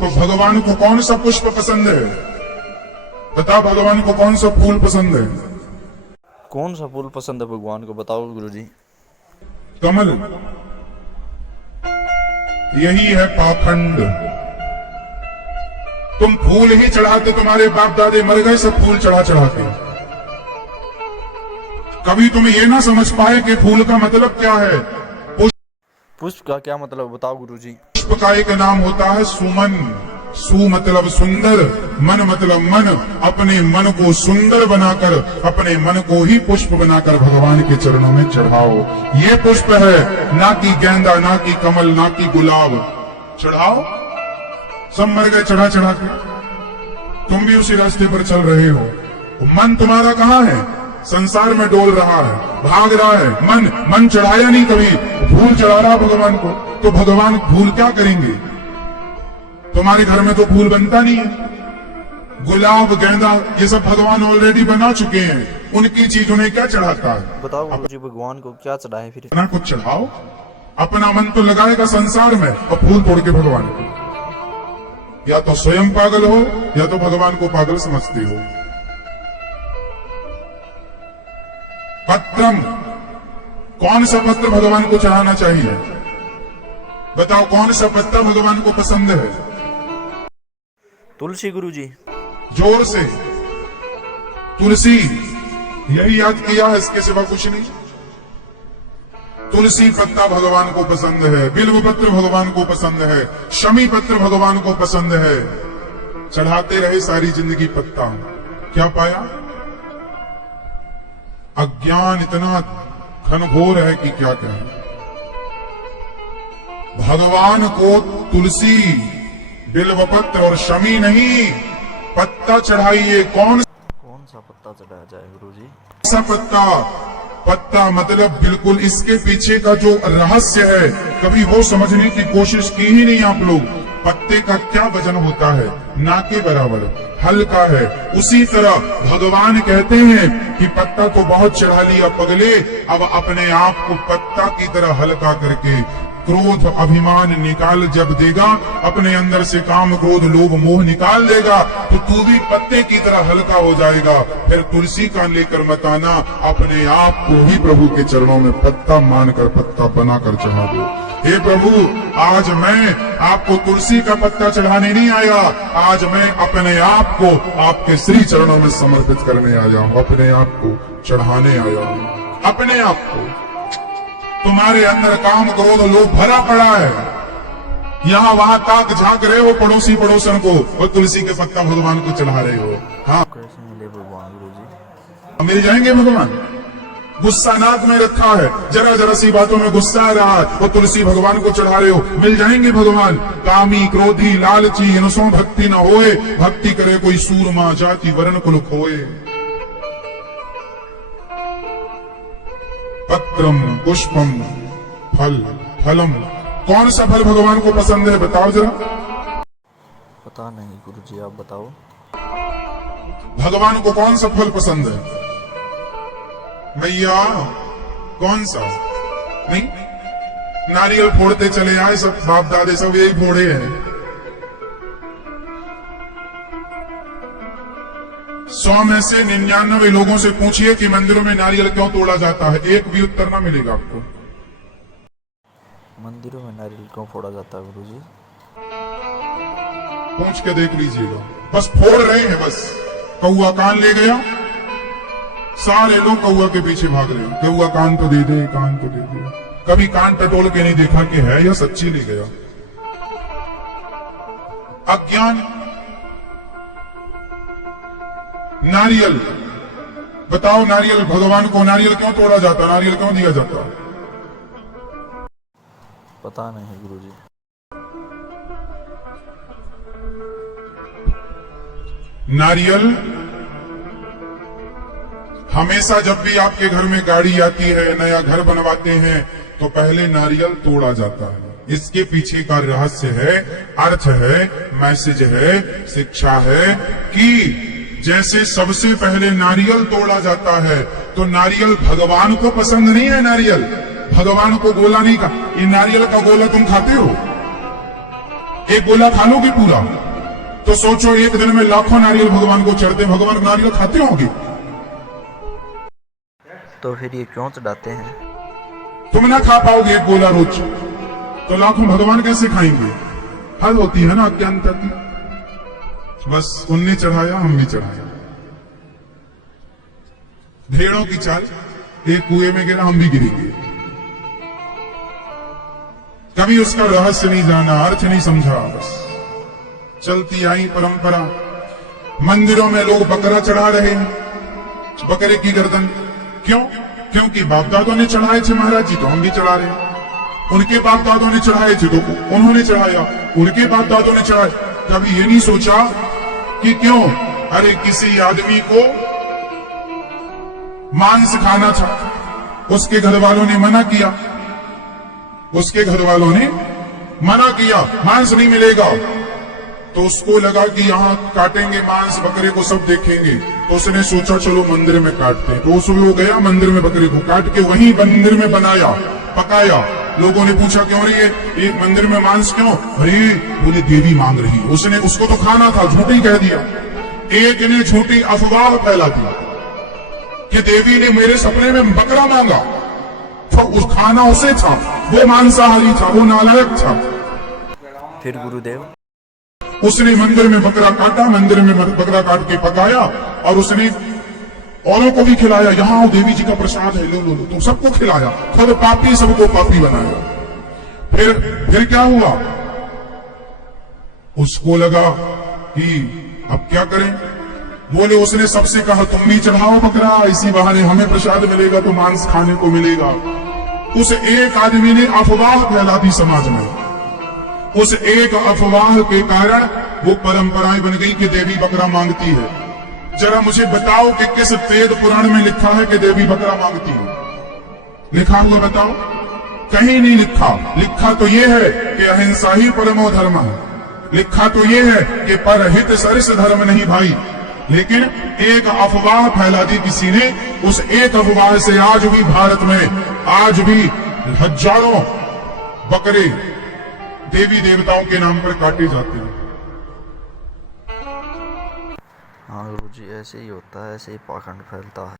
तो भगवान को कौन सा पुष्प पसंद है? बता, भगवान को कौन सा फूल पसंद है? कौन सा फूल पसंद है भगवान को, बताओ गुरुजी। कमल। यही है पाखंड। तुम फूल ही चढ़ाते, तुम्हारे बाप दादे मर गए सब फूल चढ़ा चढ़ा के। कभी तुम ये ना समझ पाए कि फूल का मतलब क्या है। पुष्प का क्या मतलब बताओ गुरुजी। पुष्प का एक नाम होता है सुमन। सु मतलब सुंदर, मन मतलब मन। अपने मन को सुंदर बनाकर, अपने मन को ही पुष्प बनाकर भगवान के चरणों में चढ़ाओ। ये पुष्प है, ना कि गेंदा, ना कि कमल, ना कि गुलाब। चढ़ाओ। सब मर गए चढ़ा चढ़ा के, तुम भी उसी रास्ते पर चल रहे हो। मन तुम्हारा कहाँ है? संसार में डोल रहा है, भाग रहा है। मन चढ़ाया नहीं कभी, फूल चढ़ा रहा भगवान को। तो भगवान फूल क्या करेंगे? तुम्हारे घर में तो फूल बनता नहीं है। गुलाब, गेंदा, ये सब भगवान ऑलरेडी बना चुके हैं। उनकी चीज उन्हें क्या चढ़ाता है? बताओ गुरुजी, भगवान को क्या चढ़ाए फिर? अपना कुछ चढ़ाओ। अपना मन तो लगाएगा संसार में और फूल तोड़ के भगवान को। या तो स्वयं पागल हो या तो भगवान को पागल समझते हो। पत्रम, कौन सा पत्र भगवान को चढ़ाना चाहिए? बताओ, कौन सा पत्ता भगवान को पसंद है? तुलसी गुरुजी। जोर से। तुलसी, यही याद किया है, इसके सिवा कुछ नहीं। तुलसी पत्ता भगवान को पसंद है, बिल्व पत्र भगवान को पसंद है, शमी पत्र भगवान को पसंद है। चढ़ाते रहे सारी जिंदगी पत्ता, क्या पाया? अज्ञान इतना घनघोर है कि क्या कहें। भगवान को तुलसी, बिल्वपत्र और शमी नहीं, पत्ता चढ़ाइए। कौन सा पत्ता चढ़ाया जाए गुरुजी? सा पत्ता? पत्ता मतलब बिल्कुल इसके पीछे का जो रहस्य है, कभी वो समझने की कोशिश की ही नहीं आप लोग। पत्ते का क्या वजन होता है? ना के बराबर, हल्का है। उसी तरह भगवान कहते हैं कि पत्ता तो बहुत चढ़ा लिया पगले, अब अपने आप को पत्ता की तरह हल्का करके क्रोध अभिमान निकाल जब देगा, अपने अंदर से काम क्रोध लोभ मोह निकाल देगा, तो तू भी पत्ते की तरह हल्का हो जाएगा। फिर तुलसी का लेकर मत आना, अपने आप को ही प्रभु के चरणों में पत्ता मानकर पत्ता बनाकर चढ़ा दो। हे प्रभु, आज मैं आपको तुलसी का पत्ता चढ़ाने नहीं आया, आज मैं अपने आप को आपके श्री चरणों में समर्पित करने आया हूँ, अपने आप को चढ़ाने आया हूँ। अपने आप को। तुम्हारे अंदर काम क्रोध लोभ भरा पड़ा है, यहाँ वहां ताक झांक रहे हो पड़ोसी पड़ोसन को, और तुलसी के पत्ता भगवान को चढ़ा रहे हो। हाँ, कैसे मिले भगवान गुरुजी? मिल जाएंगे भगवान। गुस्सा नाक में रखा है, जरा जरा सी बातों में गुस्सा आ रहा है, और तुलसी भगवान को चढ़ा रहे हो, मिल जाएंगे भगवान। कामी क्रोधी लालची इनसों भक्ति न होए, भक्ति करे कोई सूरमा जाति वर्ण कुल खोए। पत्रम पुष्पम फल फलम, कौन सा फल भगवान को पसंद है? बताओ जरा। पता नहीं गुरुजी, आप बताओ। भगवान को कौन सा फल पसंद है? मैया, कौन सा? नहीं, नारियल फोड़ते चले आए सब, बाप दादे सब यही फोड़े हैं। 100 में से 99 लोगों से पूछिए कि मंदिरों में नारियल क्यों तोड़ा जाता है, एक भी उत्तर ना मिलेगा आपको। मंदिरों में नारियल क्यों फोड़ा जाता है गुरुजी? पूछ के देख लीजिएगा, बस फोड़ रहे हैं बस। कौआ कान ले गया, सारे लोग कौआ के पीछे भाग रहे हैं, कौआ कान तो दे दे, कान तो दे दे। कभी कान टटोल के नहीं देखा कि है या सच्ची ले गया। अज्ञान। नारियल, बताओ, नारियल भगवान को नारियल क्यों तोड़ा जाता, नारियल क्यों दिया जाता? पता नहीं गुरुजी। नारियल हमेशा जब भी आपके घर में गाड़ी आती है, नया घर बनवाते हैं, तो पहले नारियल तोड़ा जाता है। इसके पीछे का रहस्य है, अर्थ है, मैसेज है, शिक्षा है कि जैसे सबसे पहले नारियल तोड़ा जाता है, तो नारियल भगवान को पसंद नहीं है। नारियल भगवान को गोला नहीं खा, ये नारियल का गोला तुम खाते हो? एक गोला खा लोगे पूरा, तो सोचो एक दिन में लाखों नारियल भगवान को चढ़ते, भगवान नारियल खाते होंगे? तो फिर ये क्यों चढ़ाते हैं? तुम ना खा पाओगे एक गोला रोज, तो लाखों भगवान कैसे खाएंगे? हद होती है ना अज्ञानता की। बस उनने चढ़ाया, हम भी चढ़ाया। भेड़ों की चाल, एक कुएं में गिरा, हम भी गिरेंगे। कभी उसका रहस्य नहीं जाना, अर्थ नहीं समझा, बस चलती आई परंपरा। मंदिरों में लोग बकरा चढ़ा रहे हैं, बकरे की गर्दन। क्यों? क्योंकि बाप दादों ने चढ़ाए थे महाराज जी, तो हम भी चढ़ा रहे हैं। उनके बाप दादों ने चढ़ाए थे तो उन्होंने चढ़ाया, उनके बाप दादों ने चढ़ाए। कभी ये नहीं सोचा कि क्यों? अरे किसी आदमी को मांस खाना था, उसके घर वालों ने मना किया, उसके घर वालों ने मना किया, मांस नहीं मिलेगा। तो उसको लगा कि यहाँ काटेंगे मांस, बकरे को सब देखेंगे, तो उसने सोचा चलो मंदिर में काटते हैं। तो उसमें वो गया मंदिर में, बकरे को काट के वहीं मंदिर में बनाया, पकाया। लोगों ने पूछा क्यों रही है ये मंदिर में मांस क्यों? अरे बोले देवी मांग रही है। उसने उसको तो खाना था, झूठी कह दिया। एक ने झूठी अफवाह फैला दी कि देवी ने मेरे सपने में बकरा मांगा, तो उस खाना उसे था, वो मांसाहारी था, वो नालायक था। फिर गुरुदेव? उसने मंदिर में बकरा काटा, मंदिर में बकरा काट के पकाया, और उसने औरों को भी खिलाया। यहाँ आओ, देवी जी का प्रसाद है, लो लो लो, तो सबको खिलाया। खुद पापी, सबको पापी बनाया। फिर क्या हुआ? उसको लगा कि अब क्या करें। बोले उसने सबसे कहा तुम भी चढ़ाओ बकरा, इसी बहाने हमें प्रसाद मिलेगा, तो मांस खाने को मिलेगा। उस एक आदमी ने अफवाह फैला दी समाज में। उस एक अफवाह के कारण वो परंपराएं बन गई कि देवी बकरा मांगती है। जरा मुझे बताओ कि किस वेद पुराण में लिखा है कि देवी बकरा मांगती है? लिखा हुआ बताओ? कहीं नहीं लिखा। लिखा तो ये है कि अहिंसा ही परमो धर्म है, लिखा तो ये है कि परहित सरिस धर्म नहीं भाई। लेकिन एक अफवाह फैला दी किसी ने, उस एक अफवाह से आज भी भारत में, आज भी हजारों बकरे देवी देवताओं के नाम पर काटे जाते हैं। हाँ गुरुजी, ऐसे ही होता है, ऐसे ही पाखंड फैलता है।